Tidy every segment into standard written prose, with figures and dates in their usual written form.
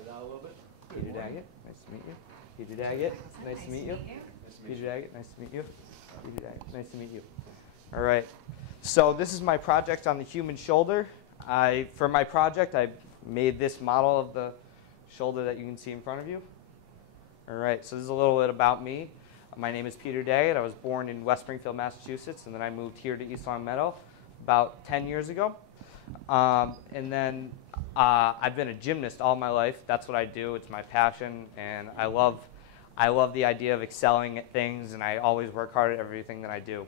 it out a little bit. Peter Daggett, nice to meet you. Peter Daggett, nice to meet you. Peter Daggett, nice to meet you. Peter Daggett, nice to meet you. All right. So this is my project on the human shoulder. For my project, I made this model of the shoulder that you can see in front of you. All right. So this is a little bit about me. My name is Peter Daggett. I was born in West Springfield, Massachusetts, and then I moved here to East Long Meadow about 10 years ago. And then I've been a gymnast all my life. That's what I do. It's my passion, and I love the idea of excelling at things, and I always work hard at everything that I do.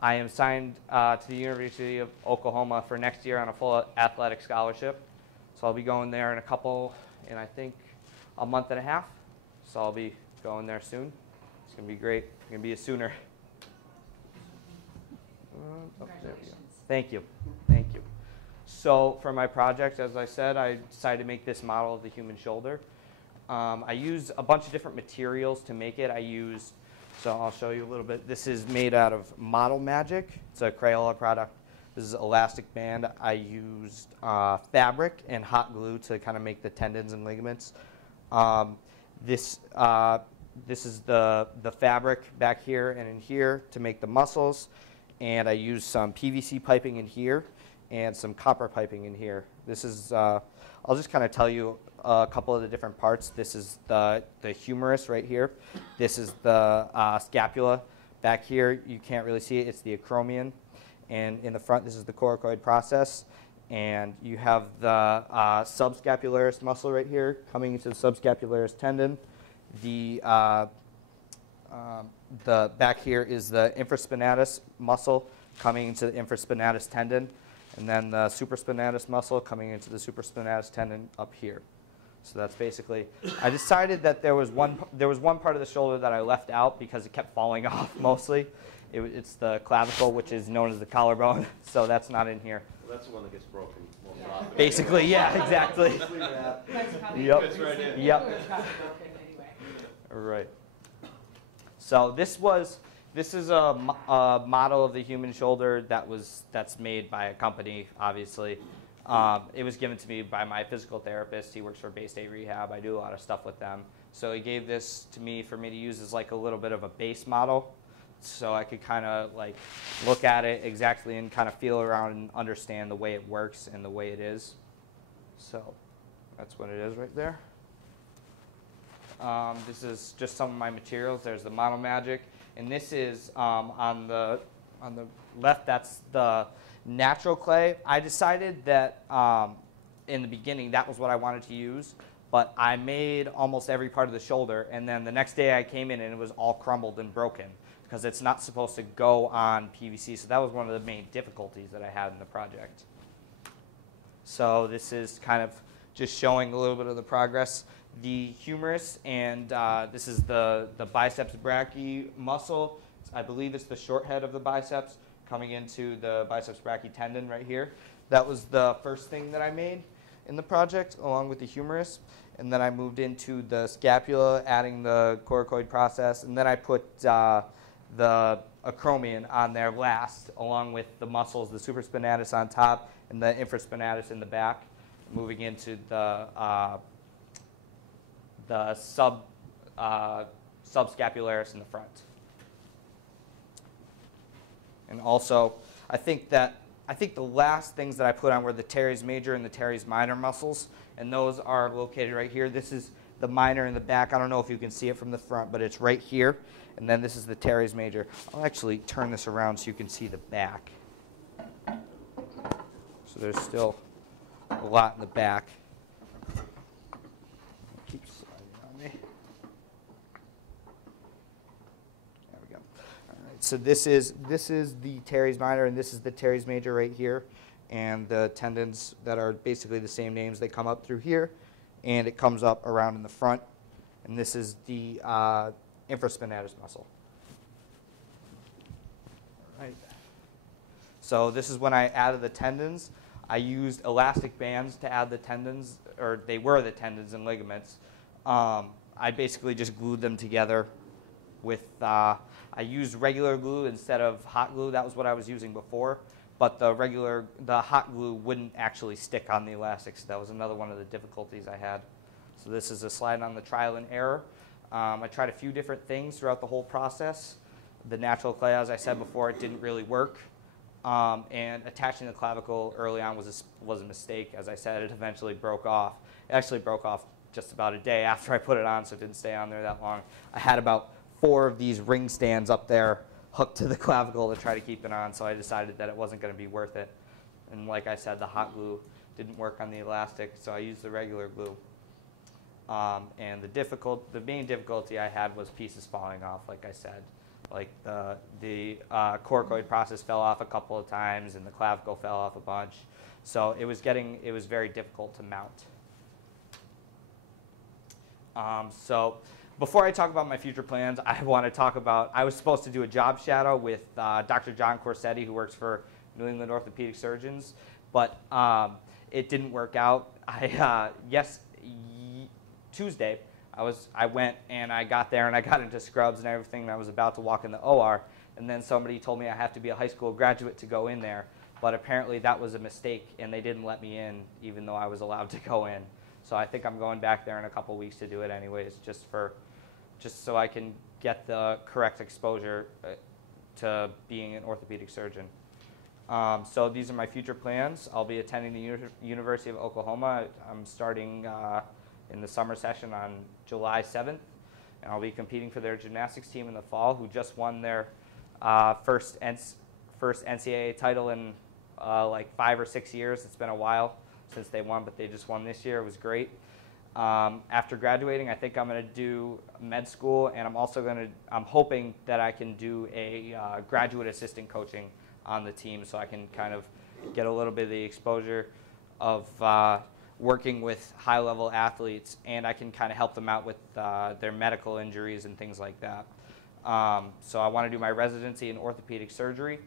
I am signed to the University of Oklahoma for next year on a full athletic scholarship. So I'll be going there in I think a month and a half. So I'll be going there soon. It's going to be great. It's going to be a Sooner. Congratulations. Thank you. Thank you. So for my project, as I said, I decided to make this model of the human shoulder. I used a bunch of different materials to make it. So I'll show you a little bit. This is made out of Model Magic. It's a Crayola product. This is elastic band. I used fabric and hot glue to kind of make the tendons and ligaments. This is the fabric back here and in here to make the muscles. And I used some PVC piping in here and some copper piping in here. This is, I'll just kind of tell you a couple of the different parts. This is the humerus right here. This is the scapula back here. You can't really see it. It's the acromion. And in the front, this is the coracoid process. And you have the subscapularis muscle right here coming into the subscapularis tendon. The back here is the infraspinatus muscle coming into the infraspinatus tendon, and then the supraspinatus muscle coming into the supraspinatus tendon up here. So that's basically. I decided that there was one part of the shoulder that I left out because it kept falling off mostly. It's the clavicle, which is known as the collarbone. So that's not in here. Well, that's the one that gets broken. Basically, yeah, exactly. Yep. Right in. Yep. Anyway. Right. So this is a model of the human shoulder that's made by a company, obviously. It was given to me by my physical therapist. He works for Bay State Rehab. I do a lot of stuff with them. So he gave this to me for me to use as like a little bit of a base model, so I could kind of like look at it exactly and kind of feel around and understand the way it works and the way it is. So that's what it is right there. This is just some of my materials. There's the Model Magic, and this is on the left. That's the natural clay. I decided that in the beginning that was what I wanted to use, but I made almost every part of the shoulder, and then the next day I came in and it was all crumbled and broken because it's not supposed to go on PVC. So that was one of the main difficulties that I had in the project. So this is kind of just showing a little bit of the progress. The humerus, and this is the biceps brachii muscle. I believe it's the short head of the biceps coming into the biceps brachii tendon right here. That was the first thing that I made in the project, along with the humerus. And then I moved into the scapula, adding the coracoid process. And then I put the acromion on there last, along with the muscles, the supraspinatus on top and the infraspinatus in the back, moving into the subscapularis in the front. And also, I think the last things that I put on were the teres major and the teres minor muscles, and those are located right here. This is the minor in the back. I don't know if you can see it from the front, but it's right here. And then this is the teres major. I'll actually turn this around so you can see the back. So there's still a lot in the back. Keep sliding on me. There we go. All right. So this is the teres minor, and this is the teres major right here, and the tendons that are basically the same names. They come up through here, and it comes up around in the front, and this is the infraspinatus muscle. All right. So this is when I added the tendons. I used elastic bands to add the tendons, or they were the tendons and ligaments. I basically just glued them together with, I used regular glue instead of hot glue. That was what I was using before. But the hot glue wouldn't actually stick on the elastics. That was another one of the difficulties I had. So this is a slide on the trial and error. I tried a few different things throughout the whole process. The natural clay, as I said before, it didn't really work. And attaching the clavicle early on was a mistake. As I said, it eventually broke off. It actually broke off just about a day after I put it on, so it didn't stay on there that long. I had about 4 of these ring stands up there hooked to the clavicle to try to keep it on, so I decided that it wasn't going to be worth it. And like I said, the hot glue didn't work on the elastic, so I used the regular glue. And the main difficulty I had was pieces falling off, like I said. Like the coracoid process fell off a couple of times, and the clavicle fell off a bunch. So it was very difficult to mount. So before I talk about my future plans, I want to talk about, I was supposed to do a job shadow with Dr. John Corsetti, who works for New England Orthopedic Surgeons, but it didn't work out. Tuesday, I went and I got there and I got into scrubs and everything, and I was about to walk in the OR, and then somebody told me I have to be a high school graduate to go in there, but apparently that was a mistake and they didn't let me in even though I was allowed to go in. So I think I'm going back there in a couple weeks to do it anyways, just so I can get the correct exposure to being an orthopedic surgeon. So these are my future plans. I'll be attending the University of Oklahoma. I'm starting in the summer session on July 7th, and I'll be competing for their gymnastics team in the fall, who just won their first NCAA title in like 5 or 6 years. It's been a while since they won, but they just won this year. It was great. After graduating, I think I'm going to do med school, and I'm hoping that I can do a graduate assistant coaching on the team, so I can kind of get a little bit of the exposure of working with high-level athletes, and I can kind of help them out with their medical injuries and things like that. So I want to do my residency in orthopedic surgery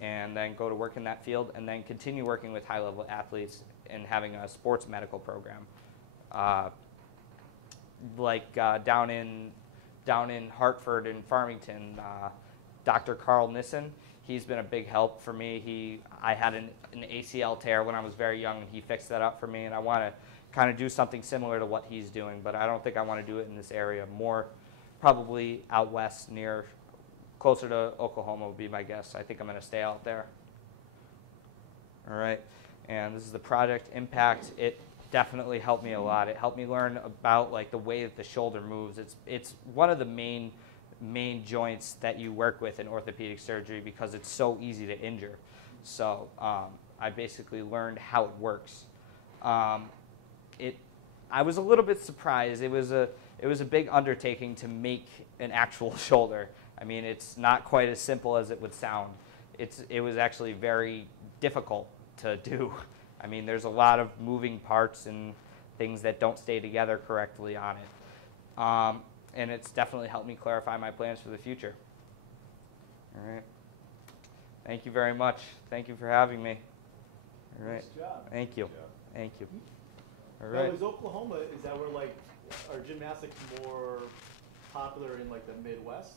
and then go to work in that field and then continue working with high-level athletes and having a sports medical program. Down in Hartford and Farmington, Dr. Carl Nissen, he's been a big help for me. I had an ACL tear when I was very young, and he fixed that up for me, and I want to kind of do something similar to what he's doing, but I don't think I want to do it in this area. More probably out west, closer to Oklahoma would be my guess. I think I'm going to stay out there. All right, and this is the Project Impact. It definitely helped me a lot. It helped me learn about like the way that the shoulder moves. It's one of the main joints that you work with in orthopedic surgery because it's so easy to injure. So I basically learned how it works. I was a little bit surprised. It was a big undertaking to make an actual shoulder. I mean, it's not quite as simple as it would sound. It was actually very difficult to do. I mean, there's a lot of moving parts and things that don't stay together correctly on it. And it's definitely helped me clarify my plans for the future. All right. Thank you very much. Thank you for having me. All right. Nice job. Thank you. Nice job. Thank you. All right. Now, is Oklahoma, is that where, like, are gymnastics more popular in, like, the Midwest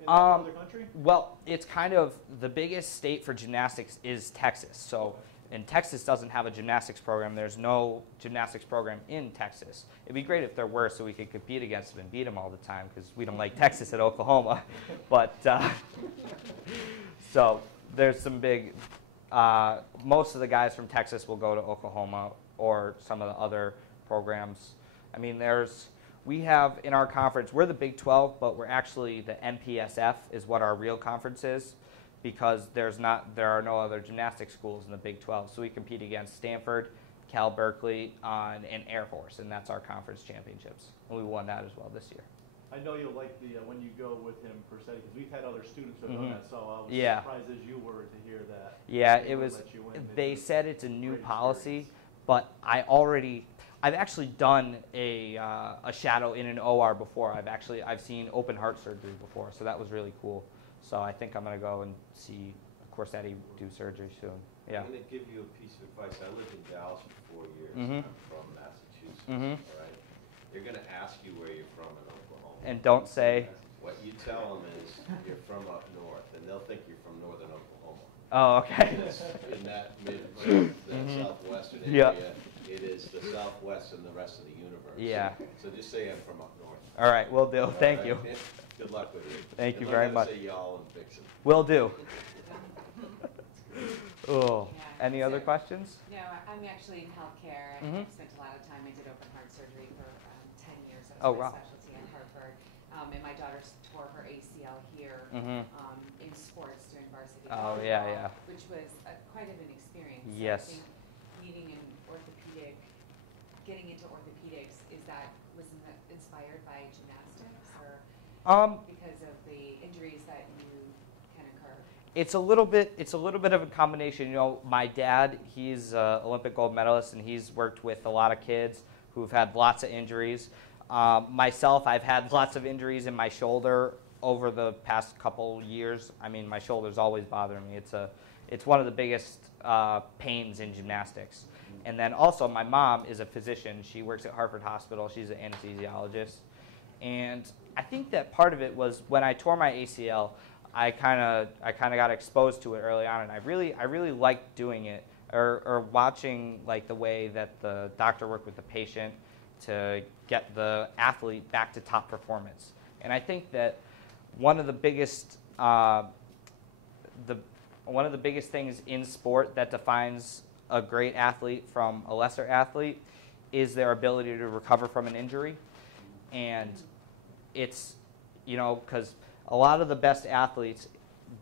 in part of the country? Well, it's kind of the biggest state for gymnastics is Texas. So, and Texas doesn't have a gymnastics program. There's no gymnastics program in Texas. It'd be great if there were, so we could compete against them and beat them all the time, because we don't like Texas at Oklahoma. But so there's some big. Most of the guys from Texas will go to Oklahoma or some of the other programs. I mean, we have in our conference, we're the Big 12, but we're actually the MPSF is what our real conference is, because there are no other gymnastics schools in the Big 12. So we compete against Stanford, Cal Berkeley, and Air Force, and that's our conference championships. And we won that as well this year. I know you'll like the when you go with him per se, because we've had other students who have done that, so I was surprised as you were to hear that. Yeah, it was. They said it's a new policy, but I've actually done a shadow in an OR before. I've seen open heart surgery before, so that was really cool. So I think I'm going to go and see Corsetti do surgery soon. Yeah. I'm going to give you a piece of advice. I lived in Dallas for 4 years. Mhm. I'm from Massachusetts. Mhm. All right. They're going to ask you where you're from in Oklahoma. And don't say. What you tell them is you're from up north, and they'll think you're from northern Oklahoma. Oh, okay. In that southwestern Yeah. area, It is the Southwest and the rest of the universe. Yeah. So just say I'm from up north. All right, will do. Thank All you. right? Good luck with it. Thank you And learn very how to much. say y'all and Vixen. Will do. Oh, Yeah. any other questions? No, I'm actually in healthcare, and I've spent a lot of time, I did open heart surgery for 10 years. That's Oh, my wow. specialty at Hartford. And my daughter tore her ACL here in sports doing varsity Oh, volleyball, yeah, yeah. which was quite of an experience. Yes. I think needing an orthopedic, getting into orthopedics, wasn't that inspired by gymnastics or because of the injuries that you can incur? It's a little bit of a combination. You know, my dad, he's an Olympic gold medalist, and he's worked with a lot of kids who've had lots of injuries. Myself, I've had lots of injuries in my shoulder over the past couple years. I mean, my shoulder's always bothering me. It's one of the biggest pains in gymnastics. And then also, my mom is a physician. She works at Hartford Hospital. She's an anesthesiologist. And I think that part of it was when I tore my ACL, I kind of got exposed to it early on, and I really liked doing it or watching like the way that the doctor worked with the patient to get the athlete back to top performance. And I think that one of the biggest things in sport that defines a great athlete from a lesser athlete is their ability to recover from an injury. And it's, you know, because a lot of the best athletes,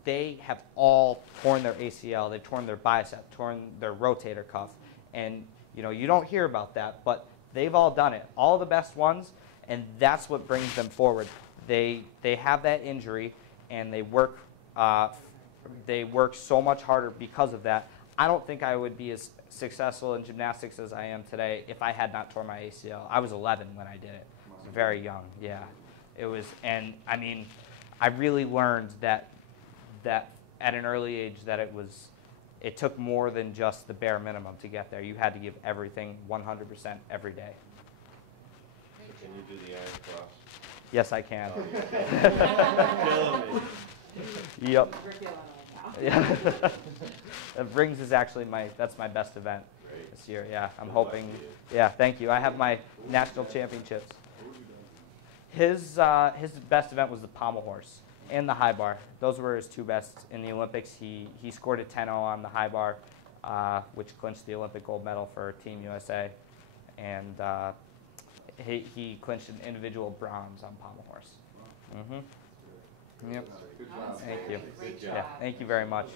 they have all torn their ACL, they've torn their bicep, torn their rotator cuff. And, you know, you don't hear about that, but they've all done it. All the best ones, and that's what brings them forward. They have that injury, and they work so much harder because of that. I don't think I would be as successful in gymnastics as I am today if I had not torn my ACL. I was 11 when I did it. I was very young, yeah. It was, and I mean, I really learned that at an early age that it took more than just the bare minimum to get there. You had to give everything 100% every day. Can you do the Iron Cross? Yes, I can. Killing me. Yep. We're feeling it now. Yeah. Rings is actually that's my best event Great. this year. Yeah, I'm Good luck hoping. to you. Yeah, thank you. I have my national championships. His best event was the pommel horse and the high bar. Those were his two best in the Olympics. He scored a 10-0 on the high bar, which clinched the Olympic gold medal for Team USA, and he clinched an individual bronze on pommel horse. Mm-hmm. Yep. Good job. Thank you. Great Good job. Yeah, thank you very much.